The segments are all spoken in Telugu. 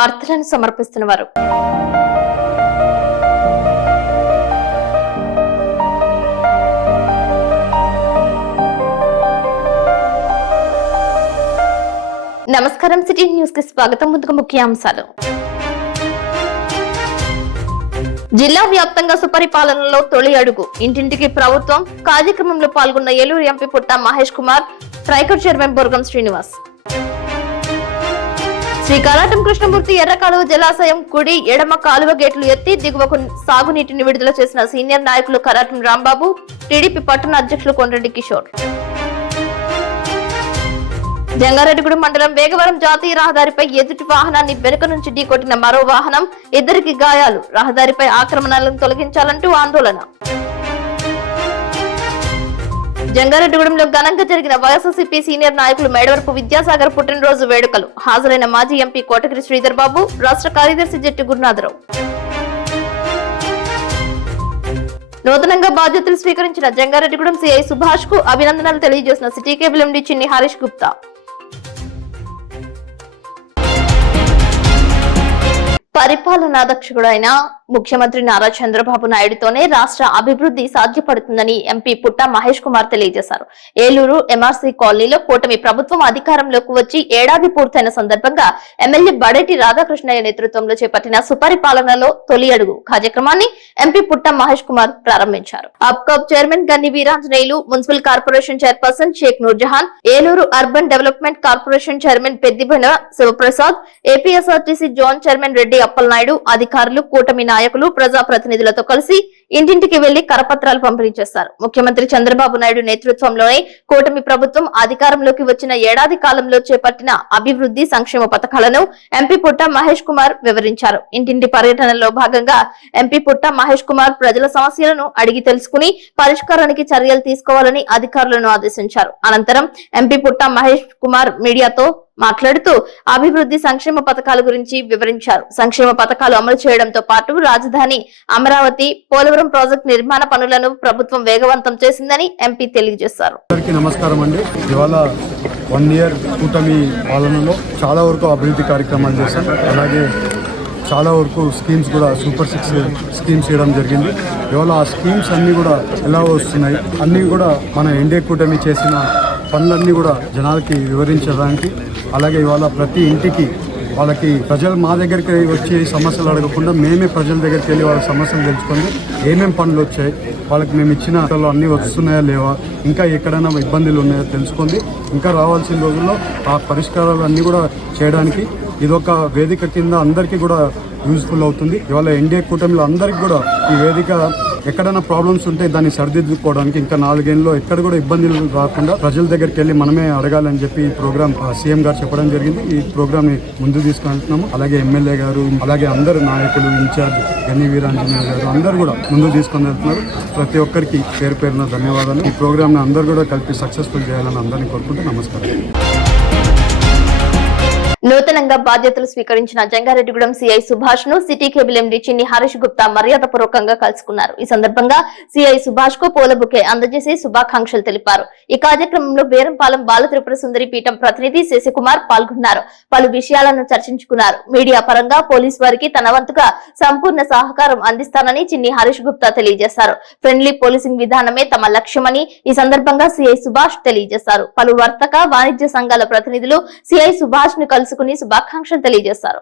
వార్తలను సమర్పిస్తున్నవారు నమస్కారం. సిటీ న్యూస్ కి స్వాగతం. ముందుగా ముఖ్యాంశాలు. జిల్లా వ్యాప్తంగా సుపరిపాలనలో తొలి అడుగు, ఇంటింటికి ప్రభుత్వం కార్యక్రమంలో పాల్గొన్న ఏలూరు ఎంపీ పుట్ట మహేష్ కుమార్, ట్రైకర్ చైర్మన్ బొర్గం శ్రీనివాస్. శ్రీ కారాటం కృష్ణమూర్తి ఎర్ర కాలువ జలాశయం కుడి ఎడమ కాలువ గేట్లు ఎత్తి దిగువకు సాగునీటిని విడుదల చేసిన సీనియర్ నాయకులు కరాటం రాంబాబు, టీడీపీ పట్టణ అధ్యక్షులు కొండ్రెడ్డి కిషోర్. జంగారెడ్డిగూడెం మండలం వేగవరం జాతీయ రహదారిపై ఎదుటి వాహనాన్ని వెనుక నుంచి ఢీకొట్టిన మరో వాహనం, ఇద్దరికి గాయాలు. రహదారిపై ఆక్రమణలను తొలగించాలంటూ ఆందోళన. జంగారెడ్డిగూడెంలో ఘనంగా జరిగిన వైఎస్ఆర్సీపీ సీనియర్ నాయకులు మేడవరపు విద్యాసాగర్ పుట్టినరోజు వేడుకలు. హాజరైన మాజీ ఎంపీ కోటగిరి శ్రీధర్ బాబు, రాష్ట్ర కార్యదర్శి జట్టి గురునాథరావు. నూతనంగా బాధ్యతలు స్వీకరించిన జంగారెడ్డిగూడెం సిఐ సుభాష్ కు అభినందనలు తెలియజేసిన సిటీ కేబుల్ ఎండీ చిన్ని హరీష్ గుప్తా. పరిపాలనాధ్యక్షుడైన ముఖ్యమంత్రి నారా చంద్రబాబు నాయుడుతోనే రాష్ట్ర అభివృద్ధి సాధ్యపడుతుందని ఎంపీ పుట్ట మహేష్ కుమార్ తెలియజేశారు. ఏలూరు ఎంఆర్సీ కాలనీలో కూటమి ప్రభుత్వం అధికారంలోకి వచ్చి ఏడాది పూర్తయిన సందర్భంగా ఎమ్మెల్యే బడేటి రాధాకృష్ణయ్య నేతృత్వంలో చేపట్టిన సుపరిపాలనలో తొలి అడుగు కార్యక్రమాన్ని ఎంపీ పుట్ట మహేష్ కుమార్ ప్రారంభించారు. Apcob chairman Ganni Veeranjaneyulu, municipal corporation chairperson Shaik Noorjahan, Eluru urban development corporation chairman Peddibana Sivaprasad, APSRTC zone chairman Reddy Appalanaidu, అధికారులు, కూటమి నాయకులు, ప్రజాప్రతినిధులతో కలిసి ఇంటింటికి వెళ్లి కరపత్రాలు పంపిణీ చేశారు. ముఖ్యమంత్రి చంద్రబాబు నాయుడు నేతృత్వంలోనే కూటమి ప్రభుత్వం అధికారంలోకి వచ్చిన ఏడాది కాలంలో చేపట్టిన అభివృద్ధి సంక్షేమ పథకాలను ఎంపీ పుట్ట మహేష్ కుమార్ వివరించారు. ఇంటింటి పర్యటనలో భాగంగా ఎంపీ పుట్ట మహేష్ కుమార్ ప్రజల సమస్యలను అడిగి తెలుసుకుని పరిష్కారానికి చర్యలు తీసుకోవాలని అధికారులను ఆదేశించారు. అనంతరం ఎంపీ పుట్ట మహేష్ కుమార్ మీడియాతో మాట్లాడుతూ అభివృద్ధి సంక్షేమ పథకాల గురించి వివరించారు. సంక్షేమ పథకాలు అమలు చేయడంతో పాటు రాజధాని అమరావతి, పోలవరం ప్రాజెక్టు నిర్మాణ పనులను ప్రభుత్వం వేగవంతం చేసిందని ఎంపీ తెలియజేశారు. నమస్కారం అండి. ఇవాళ 1 ఇయర్ కూటమి పాలనలో చాలా వరకు అభివృద్ధి కార్యక్రమాలు చేశాం. అలాగే చాలా వరకు స్కీమ్స్ కూడా సూపర్ 6 స్కీమ్స్ చేయడం జరిగింది. ఇవాళ ఆ స్కీమ్స్ అన్నీ కూడా ఎలా వస్తున్నాయి, అన్నీ కూడా మన ఎన్డీఏ కూటమి చేసిన పనులన్నీ కూడా జనాలకి వివరించడానికి, అలాగే ఇవాళ ప్రతి ఇంటికి వాళ్ళకి ప్రజలు మా దగ్గరికి వచ్చి సమస్యలు అడగకుండా మేమే ప్రజల దగ్గరికి వెళ్ళి వాళ్ళ సమస్యలు తెలుసుకొని ఏమేమి పనులు వచ్చాయి, వాళ్ళకి మేము ఇచ్చిన అన్నీ వస్తున్నాయా లేవా, ఇంకా ఎక్కడైనా ఇబ్బందులు ఉన్నాయో తెలుసుకొని ఇంకా రావాల్సిన రోజుల్లో ఆ పరిష్కారాలు అన్నీ కూడా చేయడానికి ఇదొక వేదిక కింద అందరికీ కూడా యూజ్ఫుల్ అవుతుంది. ఇవాళ ఎన్డీఏ కూటమిలో అందరికీ కూడా ఈ వేదిక ఎక్కడైనా ప్రాబ్లమ్స్ ఉంటే దాన్ని సరిదిద్దుకోవడానికి ఇంకా 4 ఏళ్ళలో ఎక్కడ కూడా ఇబ్బందులు రాకుండా ప్రజల దగ్గరికి వెళ్ళి మనమే అడగాలని చెప్పి ఈ ప్రోగ్రామ్ సీఎం గారు చెప్పడం జరిగింది. ఈ ప్రోగ్రామ్ ని ముందుకు తీసుకెళ్తున్నాము. అలాగే ఎమ్మెల్యే గారు, అలాగే అందరు నాయకులు, ఇన్ఛార్జ్ గన్ని వీరాంజనేయ గారు అందరూ కూడా ముందుకు తీసుకొని వెళ్తున్నారు. ప్రతి ఒక్కరికి పేరు పేరున ధన్యవాదాలు. ఈ ప్రోగ్రామ్ ని అందరూ కూడా కలిపి సక్సెస్ఫుల్ చేయాలని అందరినీ కోరుకుంటూ నమస్కారం. నూతనంగా బాధ్యతలు స్వీకరించిన జంగారెడ్డిగూడెం సిఐ సుభాష్ ను సిటీ కేబుల్ ఎండీ చిన్ని హరీష్ గుప్తా మర్యాదపూర్వకంగా కలుసుకున్నారు. ఈ సందర్భంగా సిఐ సుభాష్ కు పూల బుకే అందజేసి శుభాకాంక్షలు తెలిపారు. ఈ కార్యక్రమంలో బేరంపాలెం బాల త్రిపుర సుందరి పీఠం ప్రతినిధి శశికుమార్ పాల్గొన్నారు. పలు విషయాలను చర్చించుకున్నారు. మీడియా పరంగా పోలీసు వారికి తన వంతుగా సంపూర్ణ సహకారం అందిస్తానని చిన్ని హరీష్ గుప్తా తెలియజేశారు. ఫ్రెండ్లీ పోలీసింగ్ విధానమే తమ లక్ష్యమని ఈ సందర్భంగా సిఐ సుభాష్ తెలియజేశారు. పలు వర్తక, వాణిజ్య సంఘాల ప్రతినిధులు సిఐ సుభాష్ ను కలుసుకుని శుభాకాంక్షలు తెలియజేశారు.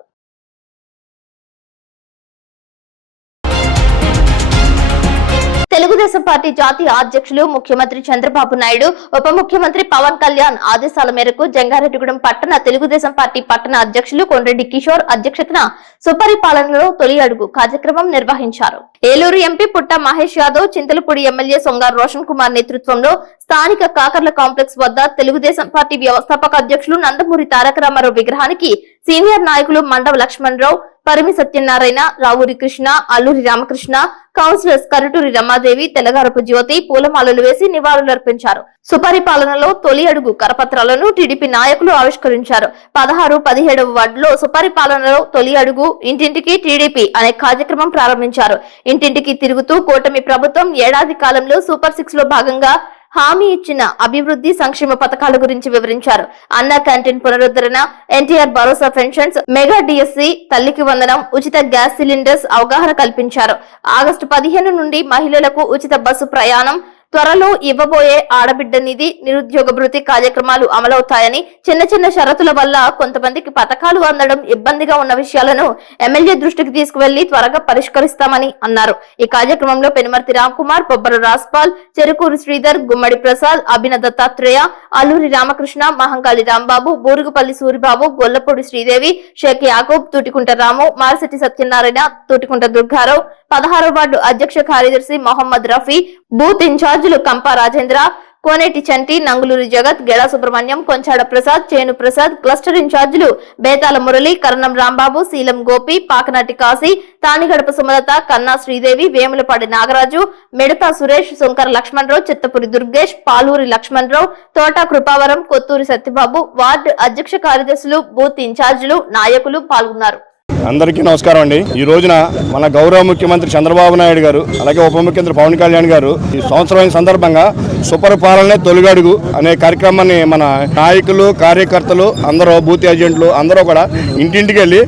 తెలుగుదేశం పార్టీ జాతీయ అధ్యక్షులు ముఖ్యమంత్రి చంద్రబాబు నాయుడు, ఉప ముఖ్యమంత్రి పవన్ కళ్యాణ్ ఆదేశాల మేరకు జంగారెడ్డిగూడెం పట్టణ తెలుగుదేశం పార్టీ పట్టణ అధ్యక్షులు కొండ్రెడ్డి కిషోర్ అధ్యక్షతన సుపరిపాలనలో తొలి అడుగు కార్యక్రమం నిర్వహించారు. ఏలూరు ఎంపీ పుట్ట మహేష్ యాదవ్, చింతలపూడి ఎమ్మెల్యే సొంగారు రోషన్ కుమార్ నేతృత్వంలో స్థానిక కాకర్ల కాంప్లెక్స్ వద్ద తెలుగుదేశం పార్టీ వ్యవస్థాపక అధ్యక్షులు నందమూరి తారక రామారావు విగ్రహానికి సీనియర్ నాయకులు మండవ లక్ష్మణరావు, పరిమి సత్యనారాయణ, రావూరి కృష్ణ, అల్లూరి రామకృష్ణ, కౌన్సిలర్స్ కరుటూరి రమాదేవి, తెల్లగారపు జ్యోతి పూలమాలలు వేసి నివాళులర్పించారు. సుపరిపాలనలో తొలి అడుగు కరపత్రాలను టీడీపీ నాయకులు ఆవిష్కరించారు. 16, 17వ వార్డులో సుపరిపాలనలో తొలి అడుగు ఇంటింటికి టీడీపీ అనే కార్యక్రమం ప్రారంభించారు. ఇంటింటికి తిరుగుతూ కూటమి ప్రభుత్వం ఏడాది కాలంలో సూపర్ 6 లో భాగంగా హామీ ఇచ్చిన అభివృద్ధి సంక్షేమ పథకాల గురించి వివరించారు. అన్న క్యాంటీన్ పునరుద్ధరణ, ఎన్టీఆర్ భరోసా పెన్షన్స్, మెగా డిఎస్సి, తల్లికి వందనం, ఉచిత గ్యాస్ సిలిండర్స్ అవగాహన కల్పించారు. ఆగస్టు 15 నుండి మహిళలకు ఉచిత బస్సు ప్రయాణం, త్వరలో ఇవ్వబోయే ఆడబిడ్డ నిధి, నిరుద్యోగ భృతి కార్యక్రమాలు అమలవుతాయని, చిన్న చిన్న షరతుల వల్ల కొంతమందికి పథకాలు అందడం ఇబ్బందిగా ఉన్న విషయాలను ఎమ్మెల్యే దృష్టికి తీసుకువెళ్లి త్వరగా పరిష్కరిస్తామని అన్నారు. ఈ కార్యక్రమంలో పెనుమర్తి రామ్కుమార్, బొబ్బర రాజ్పాల్, చెరుకూరు శ్రీధర్, గుమ్మడి ప్రసాద్, అభిన దత్తాత్రేయ, అల్లూరి రామకృష్ణ, మహంకాళి రాంబాబు, బూరుగుపల్లి సూరిబాబు, గొల్లపూడి శ్రీదేవి, షేక్ యాకూబ్, తూటికుంట రాము, మారిశెట్టి సత్యనారాయణ, తూటికుంట దుర్గారావు, 16వ వార్డు అధ్యక్ష కార్యదర్శి మొహమ్మద్ రఫీ, బూత్ ఇన్ఛార్జీలు కంపా రాజేంద్ర, కోనేటి చంటి, నంగులూరి జగత్, గెడా సుబ్రహ్మణ్యం, కొంచాడ ప్రసాద్, చేను ప్రసాద్, క్లస్టర్ ఇన్ఛార్జీలు బేతాల మురళి, కరణం రాంబాబు, శీలం గోపి, పాకనాటి కాశీ, తానిగడప సుమలత, కన్నా శ్రీదేవి, వేములపాడి నాగరాజు, మిడతా సురేష్, శంకర లక్ష్మణరావు, చిత్తపురి దుర్గేష్, పాలూరి లక్ష్మణరావు, తోట కృపావరం, కొత్తూరి సత్యబాబు, వార్డు అధ్యక్ష కార్యదర్శులు, బూత్ ఇన్ఛార్జీలు, నాయకులు పాల్గొన్నారు. అందరికీ నమస్కారం అండి. ఈ రోజున మన గౌరవ ముఖ్యమంత్రి చంద్రబాబు నాయుడు గారు, అలాగే ఉప ముఖ్యమంత్రి పవన్ కళ్యాణ్ గారు ఈ సంవత్సరం సందర్భంగా సుపరిపాలనే తొలిగడుగు అనే కార్యక్రమాన్ని మన నాయకులు, కార్యకర్తలు, అందరూ బూత్ ఏజెంట్లు అందరూ కూడా ఇంటింటికి వెళ్ళి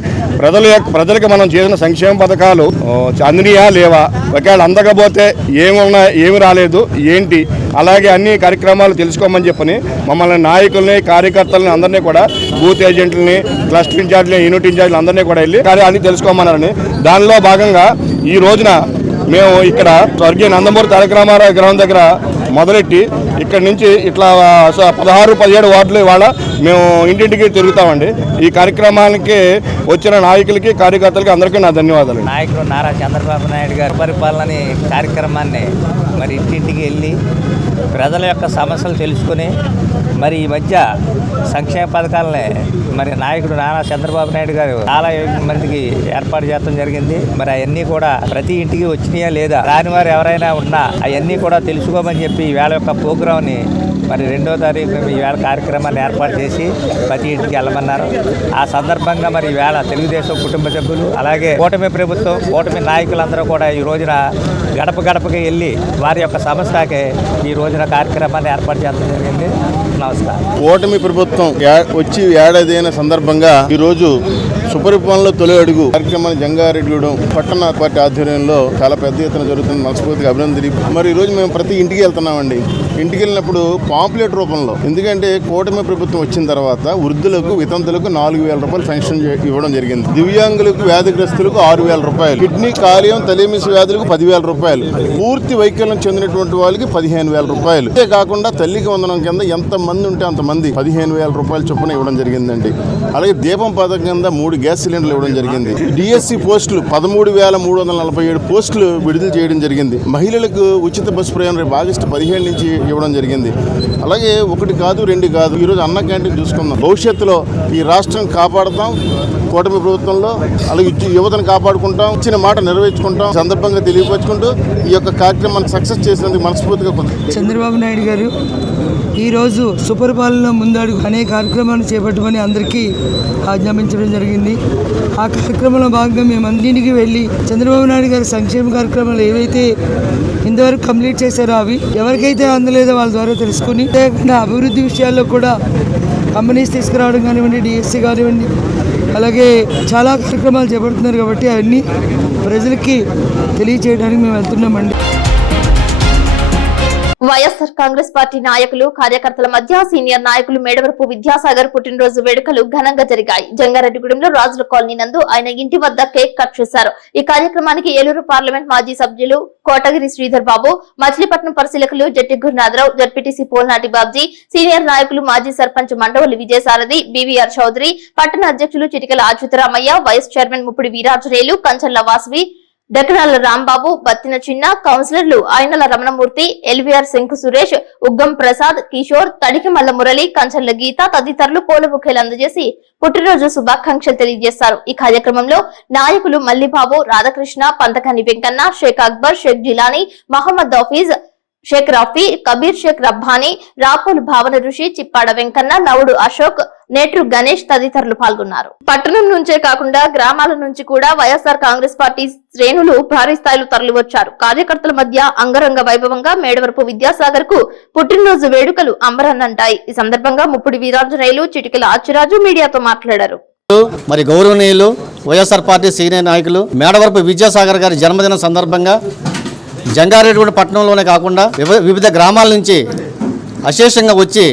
ప్రజలకు మనం చేసిన సంక్షేమ పథకాలు అందినయా లేవా, ఒకవేళ అందకపోతే ఏమి రాలేదు ఏంటి, అలాగే అన్ని కార్యక్రమాలు తెలుసుకోమని చెప్పని మమ్మల్ని నాయకుల్ని, కార్యకర్తలని అందరినీ కూడా బూత్ ఏజెంట్లని, క్లస్టర్ ఇన్ఛార్జ్ని, యూనిట్ ఇన్ఛార్జ్లు అందరినీ కూడా వెళ్ళి అన్ని తెలుసుకోమన్నారని దానిలో భాగంగా ఈ రోజున మేము ఇక్కడ స్వర్గీయ నందమూరి తారక రామారావు గ్రహం దగ్గర మొదలెట్టి ఇక్కడి నుంచి ఇట్లా 16, 17 వార్డులు ఇవాళ మేము ఇంటింటికి తిరుగుతామండి. ఈ కార్యక్రమానికి వచ్చిన నాయకులకి, కార్యకర్తలకి అందరికీ నా ధన్యవాదాలు. నాయకుడు నారా చంద్రబాబు నాయుడు గారు పరిపాలన కార్యక్రమాన్ని మరి ఇంటింటికి వెళ్ళి ప్రజల యొక్క సమస్యలు తెలుసుకుని మరి ఈ మధ్య సంక్షేమ పథకాలని మరి నాయకుడు నారా చంద్రబాబు నాయుడు గారు చాలా మందికి ఏర్పాటు చేయడం జరిగింది. మరి అవన్నీ కూడా ప్రతి ఇంటికి వచ్చినాయా లేదా, రాని వారు ఎవరైనా ఉన్నా అవన్నీ కూడా తెలుసుకోమని చెప్పి ఈవేళ యొక్క ప్రోగ్రామ్ని మరి 2వ తారీఖు ఈవేళ కార్యక్రమాన్ని ఏర్పాటు చేసి ప్రతి ఇంటికి వెళ్ళమన్నారు. ఆ సందర్భంగా మరి ఈవేళ తెలుగుదేశం కుటుంబ సభ్యులు, అలాగే కూటమి ప్రభుత్వం, కూటమి నాయకులందరూ కూడా ఈ రోజున గడప గడపకి వెళ్ళి వారి యొక్క సమస్యకే ఈ రోజున కార్యక్రమాన్ని ఏర్పాటు చేయడం జరిగింది. నమస్కారం. కూటమి ప్రభుత్వం వచ్చి ఏడాది అయిన సందర్భంగా ఈరోజు సుపరిపాలనలో తొలి అడుగు కార్యక్రమాన్ని జంగారెడ్డిగూడెం పట్టణ పార్టీ ఆధ్వర్యంలో చాలా పెద్ద ఎత్తున జరుగుతుంది. మనస్ఫూర్తిగా అభినందన. మరి ఈరోజు మేము ప్రతి ఇంటికి వెళ్తున్నామండి. ఇంటికి వెళ్ళినప్పుడు పాంప్లెట్ రూపంలో, ఎందుకంటే కూటమి ప్రభుత్వం వచ్చిన తర్వాత వృద్ధులకు, వితంతులకు 4,000 రూపాయలు పెన్షన్ ఇవ్వడం జరిగింది. దివ్యాంగులకు, వ్యాధిగ్రస్తులకు 6,000 రూపాయలు, కిడ్నీ, కాలేయం, తలేమిస్ వ్యాధులకు 10,000 రూపాయలు, పూర్తి వైకల్యం చెందినటువంటి వాళ్ళకి 15,000 రూపాయలు. అంతే కాకుండా తల్లికి వందనం కింద ఎంతమంది ఉంటే అంతమంది 15,000 రూపాయల చొప్పున ఇవ్వడం జరిగిందండి. అలాగే దీపం పథకం కింద 3 గ్యాస్ సిలిండర్లు ఇవ్వడం జరిగింది. డిఎస్సి పోస్టులు 13,347 పోస్టులు విడుదల చేయడం జరిగింది. మహిళలకు ఉచిత బస్సు ప్రయాణం రేపు ఆగస్టు 15 నుంచి ఇవ్వడం జరిగింది. అలాగే 1 కాదు 2 కాదు, ఈరోజు అన్న క్యాంటీన్ చూసుకుందాం. భవిష్యత్తులో ఈ రాష్ట్రం కాపాడుతాం కూటమి ప్రభుత్వంలో, అలాగే యువతను కాపాడుకుంటాం, ఇచ్చిన మాట నెరవేర్చుకుంటాం. సందర్భంగా తెలియపరుచుకుంటూ ఈ యొక్క కార్యక్రమాన్ని సక్సెస్ చేసినందుకు మనస్ఫూర్తిగా చంద్రబాబు నాయుడు గారు ఈరోజు సుపరిపాలనలో ముందడుగు అనే కార్యక్రమాన్ని చేపట్టమని అందరికీ ఆజ్ఞాపించడం జరిగింది. ఆ కార్యక్రమంలో భాగంగా మేము అన్నింటికి వెళ్ళి చంద్రబాబు నాయుడు గారి సంక్షేమ కార్యక్రమాలు ఏవైతే ఇంతవరకు కంప్లీట్ చేశారో అవి ఎవరికైతే అందలేదో వాళ్ళ ద్వారా తెలుసుకుని, అంతేకాకుండా అభివృద్ధి విషయాల్లో కూడా కంపెనీస్ తీసుకురావడం కానివ్వండి, డిఎస్సి కానివ్వండి, అలాగే చాలా కార్యక్రమాలు చేపడుతున్నారు కాబట్టి అవన్నీ ప్రజలకి తెలియజేయడానికి మేము వెళ్తున్నామండి. వైఎస్ఆర్ కాంగ్రెస్ పార్టీ నాయకులు, కార్యకర్తల మధ్య సీనియర్ నాయకులు మేడవరపు విద్యాసాగర్ పుట్టినరోజు వేడుకలు ఘనంగా జరిగాయి. జంగారెడ్డిగూడెంలో రాజుల కాలనీ నందు ఆయన ఇంటి వద్ద కేక్ కట్ చేశారు. ఈ కార్యక్రమానికి ఏలూరు పార్లమెంట్ మాజీ సభ్యులు కోటగిరి శ్రీధర్ బాబు, మచిలీపట్నం పరిశీలకులు జట్టి గురునాథరావు, జడ్పీటీసీ పోల్నాటి బాబ్జీ, సీనియర్ నాయకులు మాజీ సర్పంచ్ మండవల్లి విజయసారథి, బీవీఆర్ చౌదరి, పట్టణ అధ్యక్షులు చిటికల అచ్యుతరామయ్య, వైస్ చైర్మన్ ముప్పిడి వీరాంజనేయులు, కంచర్ల వాసవి, డెకనాల రాంబాబు, బత్తిన చిన్న, కౌన్సిలర్లు ఆయనల రమణమూర్తి, ఎల్వీఆర్ శంకు సురేష్, ఉగ్గం ప్రసాద్, కిషోర్, తడికిమల్ల మురళి, కంచర్ల గీత తదితరులు పూల బుకేలు అందజేసి పుట్టినరోజు శుభాకాంక్షలు తెలియజేశారు. ఈ కార్యక్రమంలో నాయకులు మల్లిబాబు, రాధాకృష్ణ, పంతకాని వెంకన్న, షేక్ అక్బర్, షేక్ జిలానీ, మహమ్మద్ హఫీజ్, షేక్ రఫీ, కబీర్ షేక్ రబ్బానీ, రాపోలు భావన ఋషి, చిప్పాడ వెంకన్న, లవుడు అశోక్, నేట్రు గణేష్ తదితరులు పాల్గొన్నారు. పట్టణం నుంచే కాకుండా గ్రామాల నుంచి కూడా వైఎస్ఆర్ కాంగ్రెస్ పార్టీ శ్రేణులు భారీ స్థాయిలో తరలివచ్చారు. కార్యకర్తల మధ్య అంగరంగ వైభవంగా మేడవరపు విద్యాసాగర్ కు పుట్టినరోజు వేడుకలు అంబరాన్నంటాయి. ఈ సందర్భంగా ముప్పుడి వీరాంజనేయులు, చిటికెల ఆచిరాజు మీడియాతో మాట్లాడారు. మరి గౌరవనీయులు వైఎస్ఆర్ పార్టీ సీనియర్ నాయకులు మేడవరపు విద్యాసాగర్ గారి జన్మదిన సందర్భంగా జంగారెడ్డిగూడ పట్టణంలోనే కాకుండా వివిధ గ్రామాల నుంచి అశేషంగా వచ్చి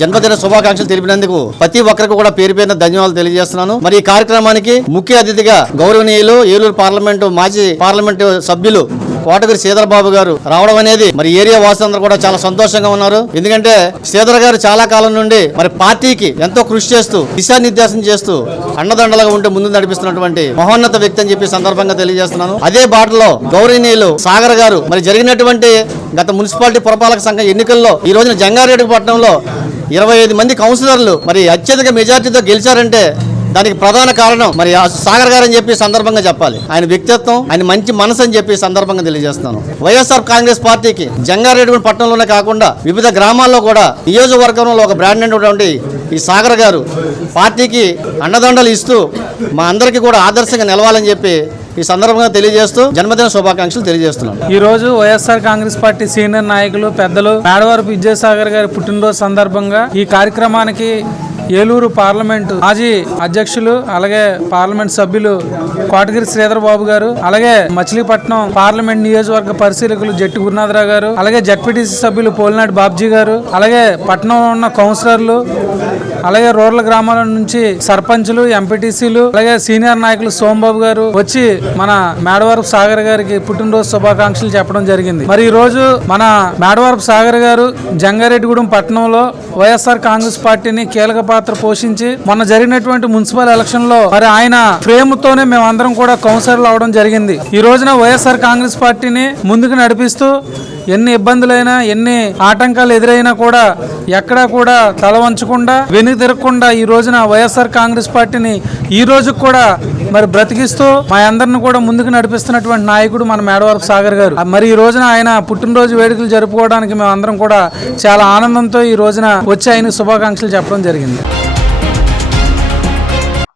జన్మదిన శుభాకాంక్షలు తెలిపినందుకు ప్రతి ఒక్కరికి కూడా పేరు పేరున ధన్యవాదాలు తెలియజేస్తున్నాను. మరి ఈ కార్యక్రమానికి ముఖ్య అతిథిగా గౌరవనీయులు ఏలూరు పార్లమెంటు మాజీ పార్లమెంటు సభ్యులు కోటగిరి శ్రీధర్ బాబు గారు రావడం అనేది మరి ఏరియా వాసులందరూ కూడా చాలా సంతోషంగా ఉన్నారు. ఎందుకంటే శ్రీధర్ గారు చాలా కాలం నుండి మరి పార్టీకి ఎంతో కృషి చేస్తూ దిశానిర్దేశం చేస్తూ అండదండలుగా ఉంటూ ముందు నడిపిస్తున్నటువంటి మహోన్నత వ్యక్తి అని చెప్పి సందర్భంగా తెలియజేస్తున్నాను. అదే బాటలో గౌరవనీయులు సాగర్ గారు మరి జరిగినటువంటి గత మున్సిపాలిటీ పురపాలక సంఘ ఎన్నికల్లో ఈ రోజున జంగారెడ్డి పట్టణంలో 25 మంది కౌన్సిలర్లు మరి అత్యధిక మెజార్టీతో గెలిచారంటే దానికి ప్రధాన కారణం మరి సాగర్ గారు అని చెప్పి సందర్భంగా చెప్పాలి. ఆయన వ్యక్తిత్వం, ఆయన మంచి మనసు అని చెప్పి సందర్భంగా తెలియజేస్తున్నాను. వైఎస్ఆర్ కాంగ్రెస్ పార్టీకి జంగారెడ్డి పట్టణంలోనే కాకుండా వివిధ గ్రామాల్లో కూడా నియోజకవర్గంలో ఒక బ్రాండ్ అయినటువంటి ఈ సాగర్ గారు పార్టీకి అండదండలు ఇస్తూ మా అందరికీ కూడా ఆదర్శంగా నిలవాలని చెప్పి ఈ సందర్భంగా తెలియజేస్తూ జన్మదిన శుభాకాంక్షలు తెలియజేస్తున్నాను. ఈ రోజు వైఎస్ఆర్ కాంగ్రెస్ పార్టీ సీనియర్ నాయకులు పెద్దలు మేడవరపు విద్యాసాగర్ గారి పుట్టినరోజు సందర్భంగా ఈ కార్యక్రమానికి ఏలూరు పార్లమెంటు మాజీ అధ్యక్షులు అలాగే పార్లమెంట్ సభ్యులు కోటగిరి శ్రీధర్ బాబు గారు, అలాగే మచిలీపట్నం పార్లమెంట్ నియోజకవర్గ పరిశీలకులు జట్టి గురునాథరావు గారు, అలాగే జడ్పీటీసీ సభ్యులు పోలినాటి బాబ్జీ గారు, అలాగే పట్టణంలో ఉన్న కౌన్సిలర్లు, అలాగే రూరల్ గ్రామాల నుంచి సర్పంచులు, ఎంపీటీసీలు, అలాగే సీనియర్ నాయకులు సోమబాబు గారు వచ్చి మన మేడవరపు సాగర్ గారికి పుట్టినరోజు శుభాకాంక్షలు చెప్పడం జరిగింది. మరి ఈ రోజు మన మేడవరపు సాగర్ గారు జంగారెడ్డిగూడెం పట్టణంలో వైఎస్ఆర్ కాంగ్రెస్ పార్టీని కీలక పాత్ర పోషించి మొన్న జరిగినటువంటి మున్సిపల్ ఎలక్షన్ లో మరి ఆయన ఫ్రేమ్ తోనే మేమందరం కూడా కౌన్సిలర్లు అవడం జరిగింది. ఈ రోజున వైఎస్ఆర్ కాంగ్రెస్ పార్టీని ముందుకు నడిపిస్తూ ఎన్ని ఇబ్బందులైనా ఎన్ని ఆటంకాలు ఎదురైనా కూడా ఎక్కడా కూడా తల వంచకుండా వెనుక తిరగకుండా ఈ రోజున వైఎస్ఆర్ కాంగ్రెస్ పార్టీని ఈ రోజు కూడా మరి బ్రతికిస్తూ మా అందరిని కూడా ముందుకు నడిపిస్తున్నటువంటి నాయకుడు మన మేడవరపు సాగర్ గారు. మరి ఈ రోజున ఆయన పుట్టినరోజు వేడుకలు జరుపుకోవడానికి మేము అందరం కూడా చాలా ఆనందంతో ఈ రోజున వచ్చి ఆయన శుభాకాంక్షలు చెప్పడం జరిగింది.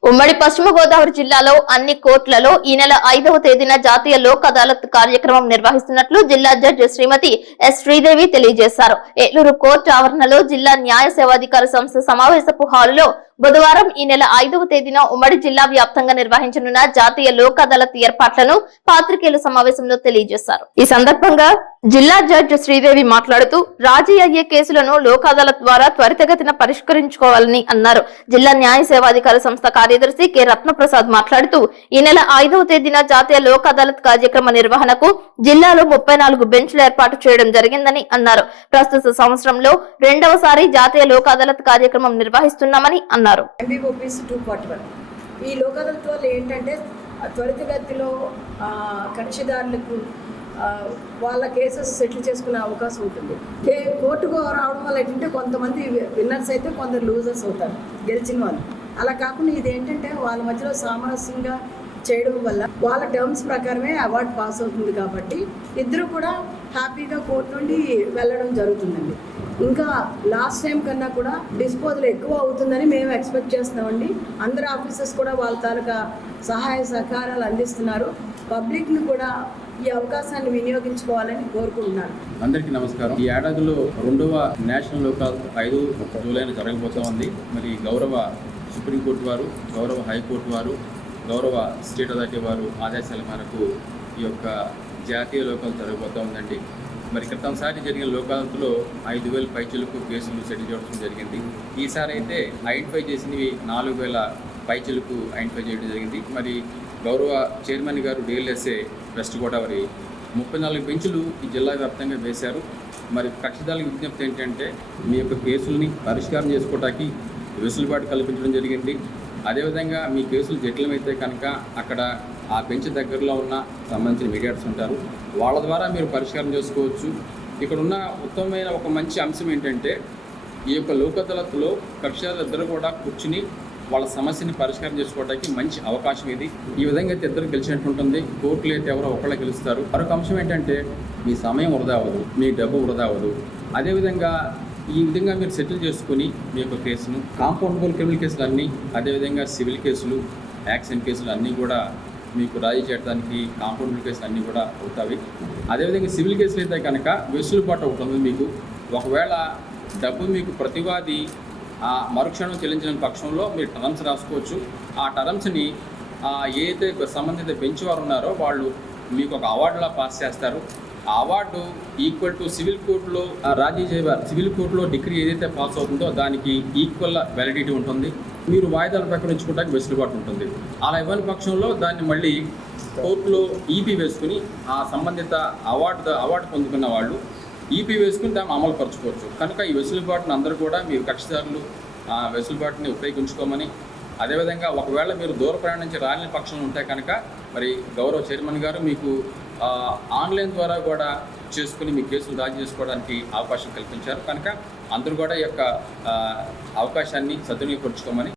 ఉమ్మడి పశ్చిమ గోదావరి జిల్లాలో అన్ని కోర్టులలో ఈ నెల 5వ తేదీన జాతీయ లోక్ అదాలత్ కార్యక్రమం నిర్వహిస్తున్నట్లు జిల్లా జడ్జి శ్రీమతి ఎస్ శ్రీదేవి తెలియజేశారు. ఏలూరు కోర్టు ఆవరణలో జిల్లా న్యాయ సేవాధికార సంస్థ సమావేశపు హాలులో బుధవారం ఈ నెల 5వ తేదీన ఉమ్మడి జిల్లా వ్యాప్తంగా నిర్వహించనున్న జాతీయ లోక్ అదాలత్ ఏర్పాట్లను పాత్రికేయుల సమావేశంలో తెలియజేశారు. ఈ సందర్భంగా జిల్లా జడ్జి శ్రీదేవి మాట్లాడుతూ రాజీ అయ్యే కేసులను లోక్ అదాలత్ ద్వారా త్వరితగతిన పరిష్కరించుకోవాలని అన్నారు. జిల్లా న్యాయ సేవాధికార సంస్థ కార్యదర్శి కె రత్నప్రసాద్ మాట్లాడుతూ ఈ నెల 5వ తేదీన జాతీయ లోక్ అదాలత్ కార్యక్రమ నిర్వహణకు జిల్లాలో 34 బెంచ్లు ఏర్పాటు చేయడం జరిగిందని అన్నారు. ప్రస్తుత సంవత్సరంలో 2వసారి జాతీయ లోక్ అదాలత్ కార్యక్రమం నిర్వహిస్తున్నామని అన్నారు. MBOPs 241 ఈ లోక్ అదాలత్ వల్ల ఏంటంటే త్వరితగతిలో కక్షిదారులకు వాళ్ళ కేసెస్ సెటిల్ చేసుకునే అవకాశం ఉంటుంది. కోర్టుకు రావడం వల్ల ఏంటంటే కొంతమంది విన్నర్స్ అయితే కొందరు లూజర్స్ అవుతారు, గెలిచిన వాళ్ళు. అలా కాకుండా ఇది ఏంటంటే వాళ్ళ మధ్యలో సామరస్యంగా చేయడం వల్ల వాళ్ళ టర్మ్స్ ప్రకారమే అవార్డు పాస్ అవుతుంది. కాబట్టి ఇద్దరు కూడా హ్యాపీగా కోర్టు నుండి వెళ్ళడం జరుగుతుందండి. ఇంకా లాస్ట్ టైం కన్నా కూడా డిస్పోజల్ ఎక్కువ అవుతుందని మేము ఎక్స్పెక్ట్ చేస్తున్నామండి. అందరు ఆఫీసర్స్ కూడా వాళ్ళ తాలూకా సహాయ సహకారాలు అందిస్తున్నారు. పబ్లిక్ని కూడా ఈ అవకాశాన్ని వినియోగించుకోవాలని కోరుకుంటున్నాను. అందరికీ నమస్కారం. ఈ ఏడాదిలో 2వ నేషనల్ లోక్ అదాలత్ 5 జూలైన జరగబోతూ ఉంది. మరి గౌరవ సుప్రీంకోర్టు వారు, గౌరవ హైకోర్టు వారు, గౌరవ స్టేట్ అథారిటీ వారు ఆదేశాల మేరకు ఈ యొక్క జాతీయ లోక్ అదాలత్ జరగబోతూ ఉందండి. మరి క్రితంసారి జరిగిన లోక్ అదాలత్లో 5,000 పైచిలకు కేసులు సెటిల్ చేయడం జరిగింది. ఈసారి అయితే ఐడెంటిఫై చేసినవి 4,000 పైచిలకు ఐడెంటిఫై చేయడం జరిగింది. మరి గౌరవ చైర్మన్ గారు DLSA వెస్ట్ గోదావరి 34 బెంచులు ఈ జిల్లా వ్యాప్తంగా వేశారు. మరి కక్షిదారులకు విజ్ఞప్తి ఏంటంటే మీ యొక్క కేసుల్ని పరిష్కారం చేసుకోవడానికి వెసులుబాటు కల్పించడం జరిగింది. అదేవిధంగా మీ కేసులు జటిలమైతే కనుక అక్కడ ఆ బెంచ్ దగ్గరలో ఉన్న సంబంధించిన మీడియేటర్స్ ఉంటారు, వాళ్ళ ద్వారా మీరు పరిష్కారం చేసుకోవచ్చు. ఇక్కడ ఉన్న ఉత్తమమైన ఒక మంచి అంశం ఏంటంటే ఈ యొక్క లోక్ అదాలత్లో కక్షిదారులు ఇద్దరు కూడా కూర్చుని వాళ్ళ సమస్యని పరిష్కారం చేసుకోవడానికి మంచి అవకాశం ఇది. ఈ విధంగా అయితే ఇద్దరు గెలిచినట్టు ఉంటుంది. కోర్టులు అయితే ఎవరో ఒకళ్ళు గెలుస్తారు. మరొక అంశం ఏంటంటే మీ సమయం వృధా అవ్వదు, మీ డబ్బు వృధా అవ్వదు. అదేవిధంగా ఈ విధంగా మీరు సెటిల్ చేసుకుని మీ యొక్క కేసును కాంపౌండబుల్ క్రిమినల్ కేసులు అన్నీ, అదేవిధంగా సివిల్ కేసులు, యాక్సిడెంట్ కేసులు అన్నీ కూడా మీకు రాజీ చేయడానికి కాంపౌండబుల్ కేసులు అన్నీ కూడా అవుతాయి. అదేవిధంగా సివిల్ కేసులు అయితే కనుక వెసులుబాటు ఒకటి ఉంది మీకు. ఒకవేళ డబ్బు మీకు ప్రతివాది మరుక్షణం చెల్లించిన పక్షంలో మీరు టర్మ్స్ రాసుకోవచ్చు. ఆ టర్మ్స్ని ఏదైతే సంబంధిత బెంచ్ వారు ఉన్నారో వాళ్ళు మీకు ఒక అవార్డులా పాస్ చేస్తారు. ఆ అవార్డు ఈక్వల్ టు సివిల్ కోర్టులో రాజీ చేయవారు సివిల్ కోర్టులో డిగ్రీ ఏదైతే పాస్ అవుతుందో దానికి ఈక్వల్ వ్యాలిడిటీ ఉంటుంది. మీరు వాయిదాలు ప్రకటించుకోవడానికి వెసులుబాటు ఉంటుంది. అలా ఇవ్వని పక్షంలో దాన్ని మళ్ళీ కోర్టులో ఈపీ వేసుకుని ఆ సంబంధిత అవార్డు పొందుకున్న వాళ్ళు ఈపీ వేసుకుని దాన్ని అమలు పరచుకోవచ్చు. కనుక ఈ వెసులుబాటును అందరూ కూడా మీరు కక్షిదారులు వెసులుబాటుని ఉపయోగించుకోమని, అదేవిధంగా ఒకవేళ మీరు దూర ప్రయాణం నుంచి రాని పక్షంలో ఉంటే కనుక మరి గౌరవ చైర్మన్ గారు మీకు ఆన్లైన్ ద్వారా కూడా చేసుకుని మీ కేసులు రాజీ చేసుకోవడానికి అవకాశం కల్పించారు. కనుక అందరూ కూడా ఈ యొక్క అవకాశాన్ని సద్వినియోగపరుచుకోమని.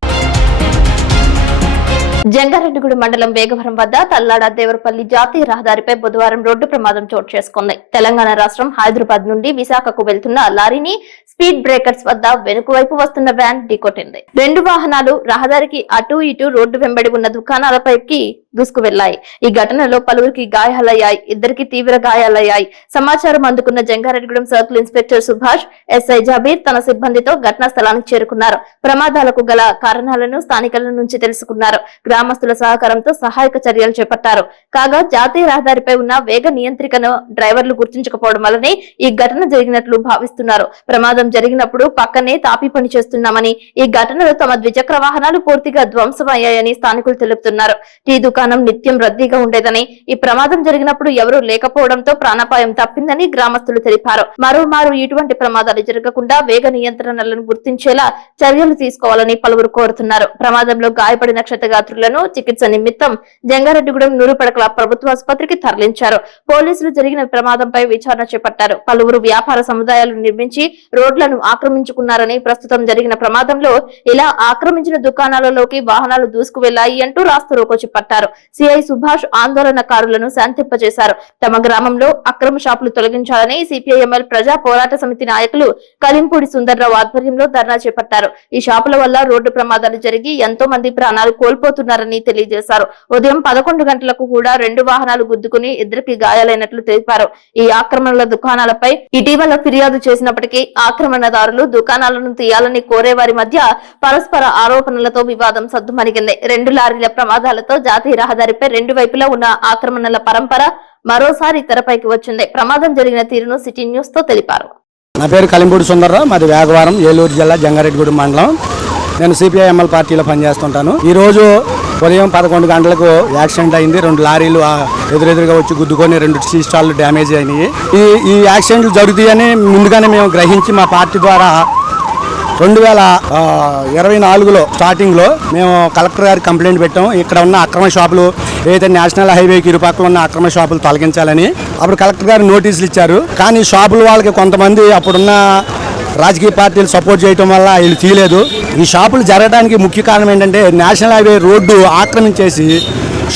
జంగారెడ్డిగూడ మండలం వేగవరం వద్ద తల్లాడ దేవరపల్లి జాతీయ రహదారిపై బుధవారం రోడ్డు ప్రమాదం చోటు చేసుకుంది. తెలంగాణ రాష్ట్రం హైదరాబాద్ నుండి విశాఖకు వెళ్తున్న లారీని స్పీడ్ బ్రేకర్స్ వద్ద వెనుక వైపు వస్తున్న వ్యాన్ ఢీకొట్టింది. 2 వాహనాలు రహదారికి అటు ఇటు రోడ్డు వెంబడి ఉన్న దుకాణాలపైకి దూసుకు వెళ్లాయి. ఈ ఘటనలో పలువురికి గాయాలయ్యాయి. 2కి తీవ్ర గాయాలయ్యాయి. సమాచారం అందుకున్న Jangareddygudem circle inspector Subhash, SI Jabir తన సిబ్బందితో ఘటనా స్థలానికి చేరుకున్నారు. ప్రమాదాలకు గల కారణాలను స్థానికుల నుంచి తెలుసుకున్నారు. గ్రామస్తుల సహకారంతో సహాయక చర్యలు చేపట్టారు. కాగా జాతీయ రహదారిపై ఉన్న వేగ నియంత్రికను డ్రైవర్లు గుర్తించకపోవడం వల్లనే ఈ ఘటన జరిగినట్లు భావిస్తున్నారు. ప్రమాదం జరిగినప్పుడు పక్కనే తాపి పని చేస్తున్నామని, ఈ ఘటనలో తమ ద్విచక్ర వాహనాలు పూర్తిగా ధ్వంసమయ్యాయని స్థానికులు తెలుపుతున్నారు. టీ దుకాణం నిత్యం రద్దీగా ఉండేదని, ఈ ప్రమాదం జరిగినప్పుడు ఎవరూ లేకపోవడంతో ప్రాణాపాయం తప్పిందని గ్రామస్తులు తెలిపారు. మరోమారు ఇటువంటి ప్రమాదాలు జరగకుండా వేగ నియంత్రణలను గుర్తించేలా చర్యలు తీసుకోవాలని పలువురు కోరుతున్నారు. ప్రమాదంలో గాయపడిన క్షతగాత్రులను చికిత్స నిమిత్తం జంగారెడ్డిగూడెం నూరుపడకల ప్రభుత్వ ఆసుపత్రికి తరలించారు. పోలీసులు జరిగిన ప్రమాదంపై విచారణ చేపట్టారు. పలువురు వ్యాపార సముదాయాలు నిర్మించి రోడ్లను ఆక్రమించుకున్నారని, ప్రస్తుతం జరిగిన ప్రమాదంలో ఇలా ఆక్రమించిన దుకాణాలలోకి వాహనాలు దూసుకు వెళ్లాయి అంటూ రాస్తారోకో చేపట్టారు. సిఐ సుభాష్ ఆందోళనకారులను శాంతింపజేశారు. తమ గ్రామంలో అక్రమ షాపులు తొలగించాలని సిపిఐఎంఎల్ ప్రజా పోరాట సమితి నాయకులు కలింపూడి సుందర్రావు ఆధ్వర్యంలో ధర్నా చేపట్టారు. ఈ షాపుల వల్ల రోడ్డు ప్రమాదాలు జరిగి ఎంతో మంది ప్రాణాలు కోల్పోతున్నారని తెలియజేశారు. ఉదయం 11 గంటలకు కూడా 2 వాహనాలు గుద్దుకుని 2కి గాయాలైనట్లు తెలిపారు. ఈ ఆక్రమణల దుకాణాలపై ఇటీవల ఫిర్యాదు చేసినప్పటికీ ఆక్రమణదారులు దుకాణాలను తీయాలని కోరే వారి మధ్య పరస్పర ఆరోపణలతో వివాదం సద్దుమణిగింది. 2 లారీల ప్రమాదాలతో జాతీయ రహదారిపై 2 వైపులా ఉన్న ఆక్రమణల పరంపర మరోసారి తెరపైకి వచ్చింది. ప్రమాదం జరిగిన తీరును సిటీ న్యూస్ తో తెలిపారు. నా పేరు కలింపూడి సుందర్రావు, మాది వేగవరం, ఏలూరు జిల్లా, జంగారెడ్డిగూడెం మండలం. నేను సిపిఐఎంఎల్ పార్టీలో పనిచేస్తుంటాను. ఈరోజు ఉదయం 11 గంటలకు యాక్సిడెంట్ అయింది. 2 లారీలు ఎదురెదురుగా వచ్చి గుద్దుకొని 2 టీ స్టాళ్ళు డ్యామేజ్ అయినాయి. ఈ యాక్సిడెంట్లు జరుగుతాయని ముందుగానే మేము గ్రహించి మా పార్టీ ద్వారా 2024లో స్టార్టింగ్లో మేము కలెక్టర్ గారికి కంప్లైంట్ పెట్టాం. ఇక్కడ ఉన్న అక్రమ షాపులు ఏదైతే నేషనల్ హైవేకి ఇరుపక్కల ఉన్న అక్రమ షాపులు తొలగించాలని. అప్పుడు కలెక్టర్ గారు నోటీసులు ఇచ్చారు. కానీ షాపుల వాళ్ళకి కొంతమంది అప్పుడున్న రాజకీయ పార్టీలు సపోర్ట్ చేయడం వల్ల వీళ్ళు తీయలేదు. ఈ షాపులు జరగడానికి ముఖ్య కారణం ఏంటంటే నేషనల్ హైవే రోడ్డు ఆక్రమించేసి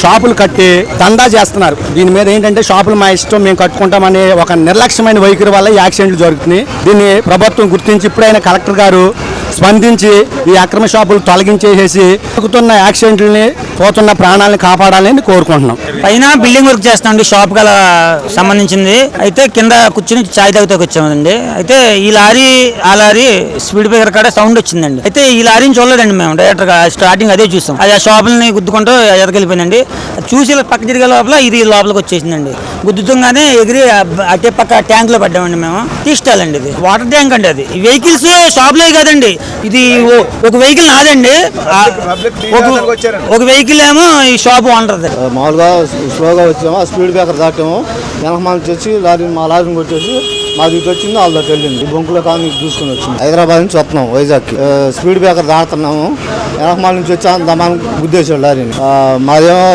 షాపులు కట్టి దందా చేస్తున్నారు. దీని మీద ఏంటంటే షాపులు మా ఇష్టం, మేము కట్టుకుంటామనే ఒక నిర్లక్ష్యమైన వైఖరి వల్ల ఈ యాక్సిడెంట్లు జరుగుతున్నాయి. దీన్ని ప్రభుత్వం గుర్తించి ఇప్పుడైనా కలెక్టర్ గారు స్పందించి ఈ అక్రమ షాపులు తొలగించేసేసి జరుగుతున్న యాక్సిడెంట్లని, పోతున్న ప్రాణాలను కాపాడాలని కోరుకుంటున్నాం. పైన బిల్డింగ్ వర్క్ చేస్తామండి, షాప్ గల సంబంధించింది. అయితే కింద కూర్చుని చాయ్ తాగుతూ వచ్చామండి. అయితే ఈ లారీ ఆ లారీ స్పీడ్ బ్రేకర్ కాడ సౌండ్ వచ్చిందండి. అయితే ఈ లారీని చూడలేదండి మేము, డైరెక్ట్ గా స్టార్టింగ్ అదే చూసాం. అది ఆ షాపులని గుద్దుకుంటూ ఎదకెళ్ళిపోయిందండి. చూసి పక్క తిరిగే లోపల ఇది లోపలికి వచ్చేసిందండి. గుద్దుతుంగానే ఎగిరి అటే పక్క ట్యాంక్ లో పడ్డామండి మేము. తీసుకోవాలండి, ఇది వాటర్ ట్యాంక్ అండి. అది వెహికల్స్ షాపులే కాదండి, ఇది ఒక వెహికల్ నాదండి, ఒక వెహికల్ ఏమో ఈ షాప్ ఓనర్ది. మామూలుగా స్లోగా వచ్చాము, ఆ స్పీడ్ బ్రేకర్ దాటాము. వెనక మనం తెచ్చి మా లారీని కొట్టేసి మాది ఇటు వచ్చింది, వాళ్ళ దగ్గర వెళ్ళింది. బొంకులో కానీ చూసుకుని వచ్చింది. హైదరాబాద్ నుంచి వస్తున్నాం వైజాగ్కి. స్పీడ్ బ్రేకర్ దాటుతున్నాము, వెనకమాల నుంచి వచ్చి దమాన్ని గుద్దేశాడు లారీని. మాదేమో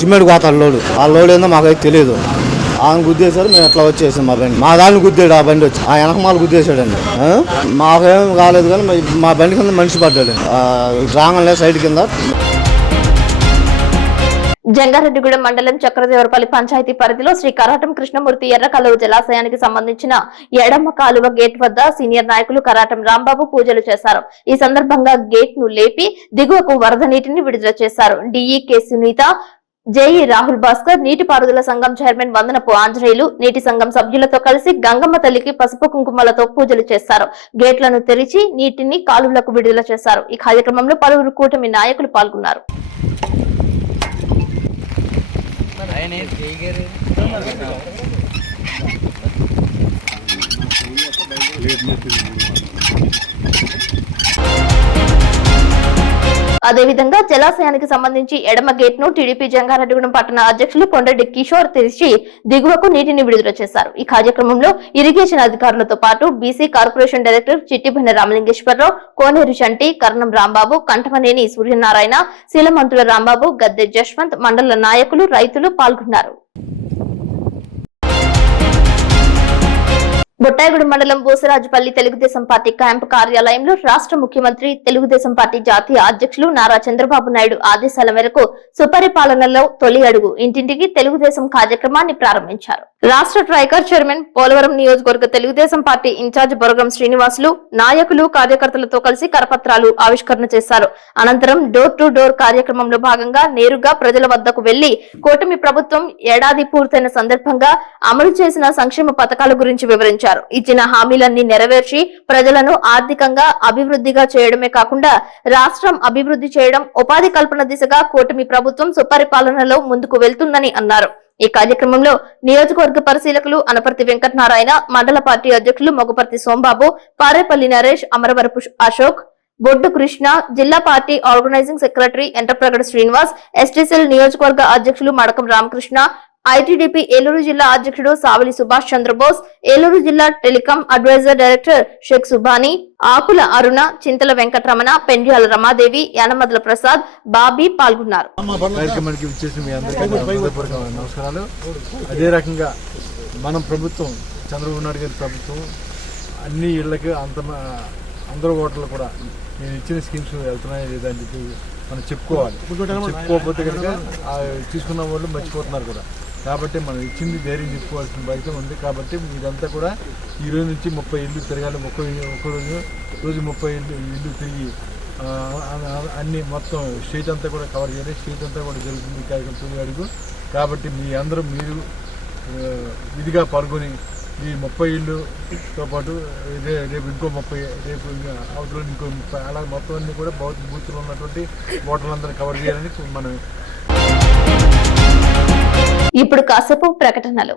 సిమెంట్ కోతాడు లోడు. ఆ లోడ్ ఏందో మాకైతే తెలియదు. ఆయన గుద్దేశారు, మేము ఎట్లా వచ్చేసాం. మా బండి మా దాన్ని గుద్దాడు, ఆ బండి వచ్చి ఆ వెనకమాల గుద్దేశాడండి. మాకేం కాలేదు కానీ మా బండి కింద మనిషి పడ్డాడు. రాగానే సైడ్ కింద. జంగారెడ్డిగూడెం మండలం చక్రదేవరపల్లి పంచాయతీ పరిధిలో శ్రీ కరాటం కృష్ణమూర్తి ఎర్రకాలువ జలాశయానికి సంబంధించిన ఎడమ కాలువ గేట్ వద్ద సీనియర్ నాయకులు కరాటం రాంబాబు పూజలు చేశారు. ఈ సందర్భంగా గేట్ ను లేపి దిగువకు వరద నీటిని విడుదల చేశారు. DE K Sunitha, JE Rahul Bhaskar, నీటిపారుదల సంఘం చైర్మన్ వందనపు ఆంజనేయులు, నీటి సంఘం సభ్యులతో కలిసి గంగమ్మ తల్లికి పసుపు కుంకుమలతో పూజలు చేశారు. గేట్లను తెరిచి నీటిని కాలువలకు విడుదల చేశారు. ఈ కార్యక్రమంలో పలువురు కూటమి నాయకులు పాల్గొన్నారు. అదేవిధంగా జలాశయానికి సంబంధించి ఎడమ గేట్ ను టీడీపీ జంగారెడ్డిగూడెం పట్టణ అధ్యక్షులు కొండరెడ్డి కిషోర్ తెరిచి దిగువకు నీటిని విడుదల చేశారు. ఈ కార్యక్రమంలో ఇరిగేషన్ అధికారులతో పాటు బీసీ కార్పొరేషన్ డైరెక్టర్ చిట్టిభైన రామలింగేశ్వరరావు, కోనేరు చంటి, కర్ణం రాంబాబు, కంఠమనేని సూర్యనారాయణ, శీలమంతుల రాంబాబు, గద్దె జశ్వంత్, మండల నాయకులు, రైతులు పాల్గొన్నారు. బొట్టాయిగూడెం మండలం బోసరాజుపల్లి తెలుగుదేశం పార్టీ క్యాంపు కార్యాలయంలో రాష్ట్ర ముఖ్యమంత్రి, తెలుగుదేశం పార్టీ జాతీయ అధ్యక్షులు నారా చంద్రబాబు నాయుడు ఆదేశాల మేరకు సుపరిపాలనలో తొలి అడుగు ఇంటింటికి తెలుగుదేశం కార్యక్రమాన్ని ప్రారంభించారు. రాష్ట్ర ట్రైకర్ చైర్మన్, పోలవరం నియోజకవర్గ తెలుగుదేశం పార్టీ ఇన్ఛార్జ్ బొరగం శ్రీనివాసులు నాయకులు, కార్యకర్తలతో కలిసి కరపత్రాలు ఆవిష్కరణ చేశారు. అనంతరం డోర్ టు డోర్ కార్యక్రమంలో భాగంగా నేరుగా ప్రజల వద్దకు వెళ్లి కూటమి ప్రభుత్వం ఏడాది పూర్తయిన సందర్భంగా అమలు చేసిన సంక్షేమ పథకాల గురించి వివరించారు. ఇచ్చిన హామీలన్నీ నెరవేర్చి ప్రజలను ఆర్థికంగా అభివృద్ధిగా చేయడమే కాకుండా రాష్ట్రం అభివృద్ధి చేయడం, ఉపాధి కల్పన దిశగా కూటమి ప్రభుత్వం సుపరిపాలనలో ముందుకు వెళ్తుందని అన్నారు. ఈ కార్యక్రమంలో నియోజకవర్గ పరిశీలకులు అనపర్తి వెంకటనారాయణ, మండల పార్టీ అధ్యక్షులు మొగపర్తి సోంబాబు, పారేపల్లి నరేష్, అమరవరపు అశోక్, బొడ్డు కృష్ణ, జిల్లా party organising secretary Entrapragada Srinivas, STCL నియోజకవర్గ అధ్యక్షులు మడకం రామకృష్ణ, ఐటీడీపీ ఏలూరు జిల్లా అధ్యక్షుడు సావలి సుభాష్ చంద్రబోస్, ఏలూరు జిల్లా telecom advisor director Shaik Subani, Akula Aruna, Chintala Venkataramana, Pendyala Ramadevi, Yanamadala Prasad, Bobby పాల్గొన్నారు. నమస్కారాలు. అదే రకంగా మనం ప్రభుత్వం, చంద్రబాబు నాయుడు గారి ప్రభుత్వం అన్ని ఇళ్లకి అందరూ ఓటర్లు కూడా నేను ఇచ్చిన స్కీమ్స్ వెళ్తున్నాయా లేదా అని చెప్పి మనం చెప్పుకోవాలి. చెప్పుకోకపోతే కనుక తీసుకున్న వాళ్ళు మర్చిపోతున్నారు కూడా. కాబట్టి మనం ఇచ్చింది ధైర్యం చెప్పుకోవాల్సిన బాధ్యత ఉంది. కాబట్టి మీరంతా కూడా ఈ రోజు నుంచి 30 ఇళ్ళు తిరగాలి. ఒక్క రోజు 30 ఇళ్ళు తిరిగి అన్ని మొత్తం స్టేట్ అంతా కూడా కవర్ చేయాలి. స్టేట్ అంతా కూడా జరుగుతుంది కార్యక్రమం తొలి అడుగు. కాబట్టి మీరు విధిగా పాల్గొని ఈ 30 ఇళ్ళుతో పాటు రేపు ఇంకో 30, రేపు అవతల ఇంకో 30, అలా మొత్తం అన్ని కూడా బూత్లో ఉన్నటువంటి ఓటర్లందరూ కవర్ చేయాలని మనం. ఇప్పుడు కాసేపు ప్రకటనలు.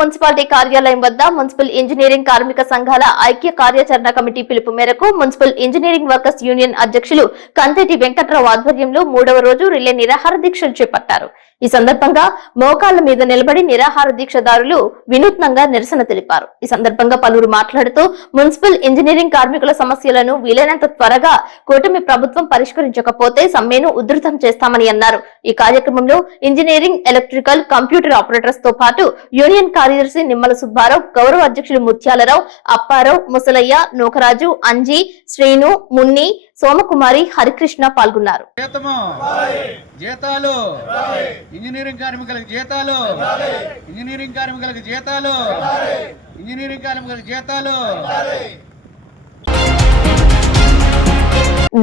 మున్సిపాలిటీ కార్యాలయం వద్ద మున్సిపల్ ఇంజనీరింగ్ కార్మిక సంఘాల ఐక్య కార్యాచరణ కమిటీ పిలుపు మేరకు మున్సిపల్ ఇంజనీరింగ్ వర్కర్స్ యూనియన్ అధ్యక్షులు కంతేటి వెంకట్రావు ఆధ్వర్యంలో 3వ రోజు రిలే నిరాహార దీక్షలు చేపట్టారు. ఈ సందర్భంగా మోకాళ్ల మీద నిలబడి నిరాహార దీక్షదారులు వినూత్నంగా నిరసన తెలిపారు. ఈ సందర్భంగా పలువురు మాట్లాడుతూ మున్సిపల్ ఇంజనీరింగ్ కార్మికుల సమస్యలను వీలైనంత త్వరగా కూటమి ప్రభుత్వం పరిష్కరించకపోతే సమ్మెను ఉధృతం చేస్తామని అన్నారు. ఈ కార్యక్రమంలో ఇంజనీరింగ్, ఎలక్ట్రికల్, కంప్యూటర్ ఆపరేటర్స్ తో పాటు యూనియన్ కార్యదర్శి నిమ్మల సుబ్బారావు, గౌరవ అధ్యక్షులు ముత్యాలరావు, అప్పారావు, ముసలయ్య, నూకరాజు, అంజీ, శ్రీను, మున్ని, సోమకుమారి, హరికృష్ణ పాల్గొన్నారు. జీతాలు ఇంజనీరింగ్ కార్మికులకు జీతాలు, ఇంజనీరింగ్ కార్మికులకు జీతాలు, ఇంజనీరింగ్ కార్మికులకు జీతాలు.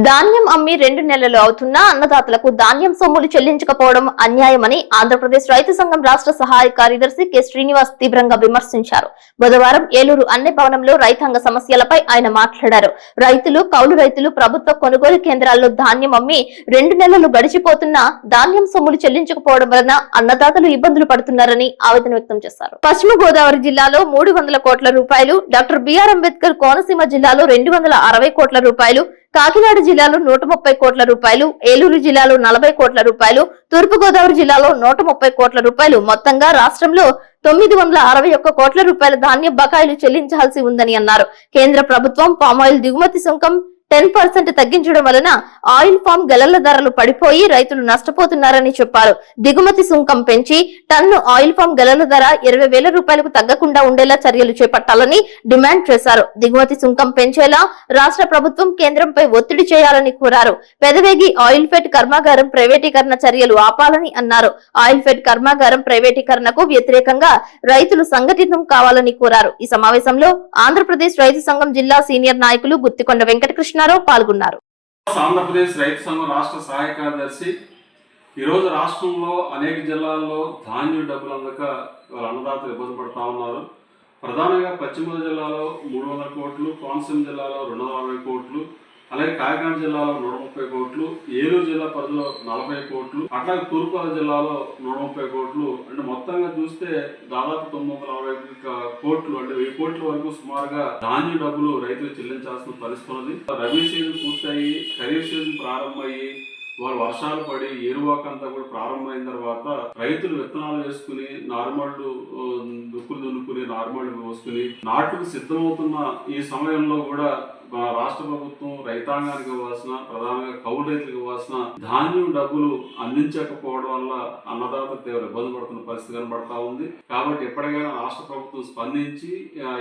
ధాన్యం అమ్మి 2 నెలలు అవుతున్నా అన్నదాతలకు ధాన్యం సొమ్ములు చెల్లించకపోవడం అన్యాయమని ఆంధ్రప్రదేశ్ రైతు సంఘం రాష్ట్ర సహాయ కార్యదర్శి కె శ్రీనివాస్ తీవ్రంగా విమర్శించారు. బుధవారం ఏలూరు అన్నె భవనంలో రైతాంగ సమస్యలపై ఆయన మాట్లాడారు. రైతులు, కౌలు రైతులు ప్రభుత్వ కొనుగోలు కేంద్రాల్లో ధాన్యం అమ్మి 2 నెలలు గడిచిపోతున్నా ధాన్యం సొమ్ములు చెల్లించకపోవడం వలన అన్నదాతలు ఇబ్బందులు పడుతున్నారని ఆవేదన వ్యక్తం చేశారు. పశ్చిమ గోదావరి జిల్లాలో 300 కోట్ల రూపాయలు, డాక్టర్ బిఆర్ అంబేద్కర్ కోనసీమ జిల్లాలో 260 కోట్ల రూపాయలు, కాకినాడ జిల్లాలో 130 కోట్ల రూపాయలు, ఏలూరు జిల్లాలో 40 కోట్ల రూపాయలు, తూర్పు గోదావరి జిల్లాలో 130 కోట్ల రూపాయలు, మొత్తంగా రాష్ట్రంలో 961 కోట్ల రూపాయల ధాన్యం బకాయిలు చెల్లించాల్సి ఉందని అన్నారు. కేంద్ర ప్రభుత్వం పామాయిల్ దిగుమతి సుంకం 10% తగ్గించడం వలన ఆయిల్ ఫామ్ గెలల ధరలు పడిపోయి రైతులు నష్టపోతున్నారని చెప్పారు. దిగుమతి సుంకం పెంచి టన్ను ఆయిల్ ఫామ్ గెలల ధర 20,000 రూపాయలకు తగ్గకుండా ఉండేలా చర్యలు చేపట్టాలని డిమాండ్ చేశారు. దిగుమతి సుంకం పెంచేలా రాష్ట్ర ప్రభుత్వం కేంద్రంపై ఒత్తిడి చేయాలని కోరారు. పెదవేగి ఆయిల్ ఫెడ్ కర్మాగారం ప్రైవేటీకరణ చర్యలు ఆపాలని అన్నారు. ఆయిల్ ఫెడ్ కర్మాగారం ప్రైవేటీకరణకు వ్యతిరేకంగా రైతులు సంఘటితం కావాలని కోరారు. ఈ సమావేశంలో ఆంధ్రప్రదేశ్ రైతు సంఘం జిల్లా సీనియర్ నాయకులు గుత్తికొండ వెంకటకృష్ణ పాల్గొన్నారు. ఆంధ్రప్రదేశ్ రైతు సంఘం రాష్ట్ర సహాయ కార్యదర్శి ఈరోజు రాష్ట్రంలో అనేక జిల్లాల్లో ధాన్యం డబ్బులు అందక వాళ్ళ అన్నదాతలు ఇబ్బంది పడుతూ ఉన్నారు. ప్రధానంగా పశ్చిమ జిల్లాలో 300 కోట్లు, కోనసీమ జిల్లాలో 260 కోట్లు, అలాగే కాకినాడ జిల్లాలో 130 కోట్లు, ఏలూరు జిల్లా పరిధిలో 40 కోట్లు, అట్లాగే తూర్పుగోదావరి జిల్లాలో 130 కోట్లు, అంటే మొత్తంగా చూస్తే దాదాపు 960 కోట్లు, అంటే 1000 కోట్ల వరకు సుమారుగా ధాన్యం డబ్బులు రైతులు చెల్లించాల్సిన పరిస్థితి ఉన్నది. రబీ సీజన్ పూర్తయి ఖరీఫ్ సీజన్ ప్రారంభమయ్యి వాళ్ళు వర్షాలు పడి ఏరువాకంతా కూడా ప్రారంభమైన తర్వాత రైతులు విత్తనాలు వేసుకుని నారుమళ్ళు దుక్కులు దున్నుకుని నారుమళ్ళు పోసుకుని నాటుకు సిద్ధమవుతున్న ఈ సమయంలో కూడా రాష్ట్ర ప్రభుత్వం రైతాంగానికి ఇవ్వాల్సిన, ప్రధానంగా కౌలు రైతులకు ఇవ్వాల్సిన ధాన్యం డబ్బులు అందించకపోవడం వల్ల అన్నదాతలు తీవ్ర ఇబ్బంది పడుతున్న పరిస్థితి కనబడతా ఉంది. కాబట్టి ఎప్పటికైనా రాష్ట్ర ప్రభుత్వం స్పందించి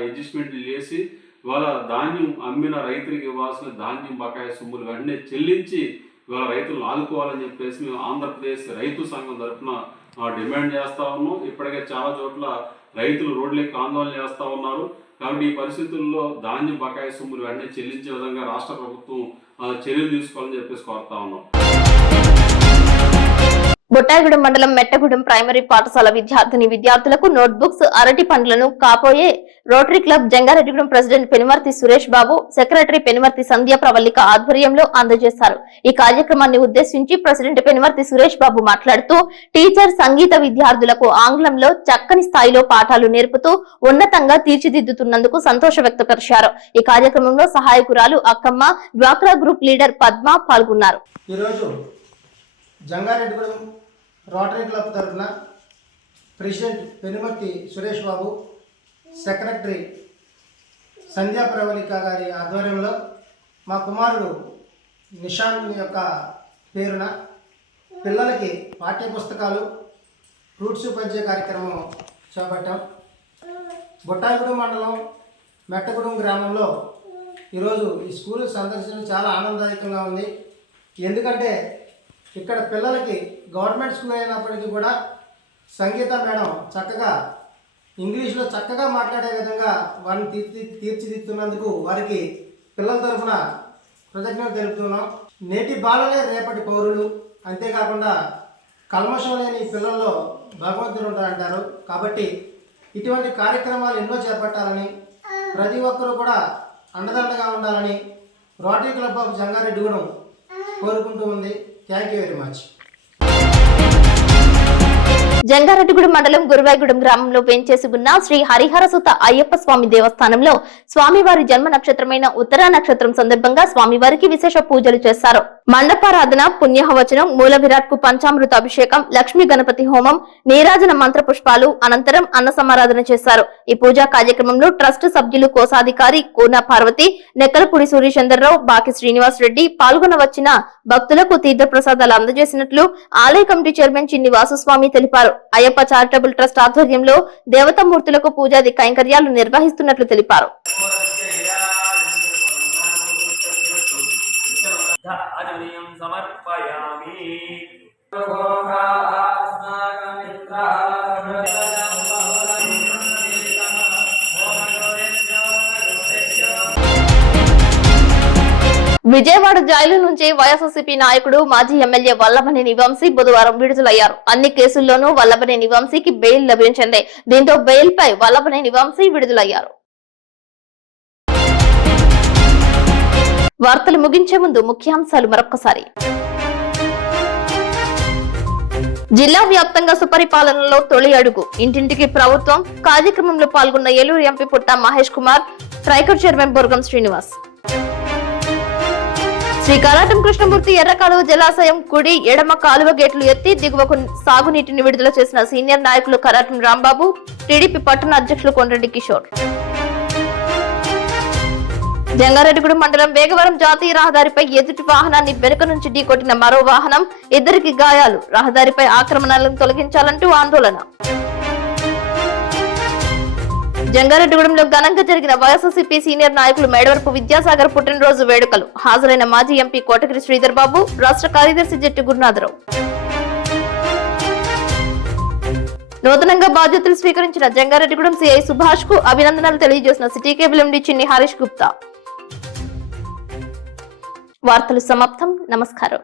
అడ్జస్ట్మెంట్లు చేసి ఇవాళ ధాన్యం అమ్మిన రైతులకు ఇవ్వాల్సిన ధాన్యం బకాయి సొమ్ములు వెంటనే చెల్లించి ఇవాళ రైతులను ఆదుకోవాలని చెప్పేసి మేము ఆంధ్రప్రదేశ్ రైతు సంఘం తరఫున డిమాండ్ చేస్తా ఉన్నాం. ఇప్పటికే చాలా చోట్ల రైతులు రోడ్లెక్కి ఆందోళన చేస్తూ ఉన్నారు. కాబట్టి ఈ పరిస్థితుల్లో ధాన్యం బకాయి సొమ్ములు వెంటనే చెల్లించే విధంగా రాష్ట్ర ప్రభుత్వం చర్యలు తీసుకోవాలని చెప్పేసి కోరుతా ఉన్నాం. బొట్టాయిగూడెం మండలం మెట్టగూడెం ప్రైమరీ పాఠశాల విద్యార్థులకు నోట్బుక్స్, అరటి పండ్లను కాపోయే rotary club Jangareddygudem president Penumarthi Suresh Babu, secretary Penumarthi Sandhya Pravallika ఆధ్వర్యంలో అందజేశారు. ఈ కార్యక్రమాన్ని ఉద్దేశించి ప్రెసిడెంట్ పెనుమర్తి సురేష్ బాబు మాట్లాడుతూ టీచర్ సంగీత విద్యార్థులకు ఆంగ్లంలో చక్కని స్థాయిలో పాఠాలు నేర్పుతూ ఉన్నతంగా తీర్చిదిద్దుతున్నందుకు సంతోషం వ్యక్తపరిచారు. ఈ కార్యక్రమంలో సహాయకురాలు అక్కమ్మ, డ్వాక్రా గ్రూప్ లీడర్ పద్మ పాల్గొన్నారు. జంగారెడ్డిగూడెం రోటరీ క్లబ్ తరఫున ప్రెసిడెంట్ పెనుమర్తి సురేష్ బాబు, సెక్రటరీ సంధ్యా ప్రవళిక గారి ఆధ్వర్యంలో మా కుమారుడు నిషాంత్ యొక్క పేరున పిల్లలకి పాఠ్యపుస్తకాలు, ఫ్రూట్స్ పంచే కార్యక్రమం చేపట్టాం. బొట్టాయిగూడెం మండలం మెట్టగూడెం గ్రామంలో ఈరోజు ఈ స్కూల్ సందర్శన చాలా ఆనందదాయకంగా ఉంది. ఎందుకంటే ఇక్కడ పిల్లలకి గవర్నమెంట్ స్కూల్ అయినప్పటికీ కూడా సంగీత మేడం చక్కగా ఇంగ్లీష్లో చక్కగా మాట్లాడే విధంగా వారిని తీర్చిదిద్దుతున్నందుకు వారికి పిల్లల తరఫున కృతజ్ఞత తెలుపుతున్నాం. నేటి బాలలే రేపటి పౌరులు, అంతేకాకుండా కల్మషం లేని పిల్లల్లో భగవంతుడు ఉంటారంటారు. కాబట్టి ఇటువంటి కార్యక్రమాలు ఎన్నో చేపట్టాలని, ప్రతి ఒక్కరూ కూడా అండదండగా ఉండాలని రోటరీ క్లబ్ ఆఫ్ జంగారెడ్డిగూడెం కోరుకుంటూ ఉంది. Thank you very much. Jangareddygudem మండలం గురువాయిగూడెం గ్రామంలో వేంచేసి ఉన్న శ్రీ హరిహరసుత అయ్యప్ప స్వామి దేవస్థానంలో స్వామివారి జన్మ నక్షత్రమైన ఉత్తరా నక్షత్రం సందర్భంగా స్వామివారికి విశేష పూజలు చేశారు. మండపారాధన, పుణ్యహవచనం, మూల విరాట్ కు పంచామృత అభిషేకం, లక్ష్మీ గణపతి హోమం, నీరాజన మంత్ర పుష్పాలు అనంతరం అన్న సమారాధన చేశారు. ఈ పూజా కార్యక్రమంలో ట్రస్ట్ సభ్యులు కోశాధికారి కోన పార్వతి, నెక్కలపూడి సూర్యచంద్రరావు, బాకి శ్రీనివాస్ రెడ్డి పాల్గొన వచ్చిన భక్తులకు తీర్థ ప్రసాదాలు అందజేసినట్లు ఆలయ కమిటీ చైర్మన్ చిన్ని వాసుస్వామి తెలిపారు. అయ్యప్ప చారిటబుల్ ట్రస్ట్ ఆధ్వర్యంలో దేవతామూర్తులకు పూజాది కైంకర్యాలు నిర్వహిస్తున్నట్లు తెలిపారు. విజయవాడ జైలు నుంచి వైఎస్ఆర్సీపీ నాయకుడు మాజీ ఎమ్మెల్యే వల్లభనేని వంశీ బుధవారం విడుదలయ్యారు. అన్ని కేసుల్లోనూ వల్లభనేని వంశీకి బెయిల్ లభించింది. దీంతో బెయిల్ పై వల్లభనేని వంశీ విడుదలయ్యారు. వార్తలు ముగించే ముందు ముఖ్యాంశాలు మరొక్కసారి. జిల్లా వ్యాప్తంగా సుపరిపాలనలో తొలి అడుగు, ఇంటింటికి ప్రభుత్వం కార్యక్రమంలో పాల్గొన్న ఏలూరు ఎంపీ పుట్ట మహేష్ కుమార్, ట్రైకర్ చైర్మన్ బొర్గం శ్రీనివాస్. శ్రీ కారాటం కృష్ణమూర్తి ఎర్రకాలువ జలాశయం కుడి ఎడమ కాలువ గేట్లు ఎత్తి దిగువకు సాగునీటిని విడుదల చేసిన సీనియర్ నాయకులు కరాటం రాంబాబు, టీడీపీ పట్టణ అధ్యక్షులు కొండ్రెడ్డి కిషోర్. జంగారెడ్డిగూడెం మండలం వేగవరం జాతీయ రహదారిపై ఎదుటి వాహనాన్ని వెనుక నుంచి ఢీకొట్టిన మరో వాహనం, ఇద్దరికి గాయాలు. రహదారిపై ఆక్రమణలను తొలగించాలంటూ ఆందోళన. జంగారెడ్డిగూడెంలో ఘనంగా జరిగిన వైఎస్ఆర్సీపీ సీనియర్ నాయకులు మేడవరపు విద్యాసాగర్ పుట్టినరోజు వేడుకలు. హాజరైన మాజీ ఎంపీ కోటగిరి శ్రీధర్ బాబు, రాష్ట్ర కార్యదర్శి జట్టి గురునాథరావు. నూతనంగా బాధ్యతలు స్వీకరించిన జంగారెడ్డిగూడెం సిఐ సుభాష్ కు అభినందనలు తెలియజేసిన సిటీ కేబుల్ ఎండీ చిన్ని హరీష్ గుప్తా. వార్తలు సమాప్తం. నమస్కారం.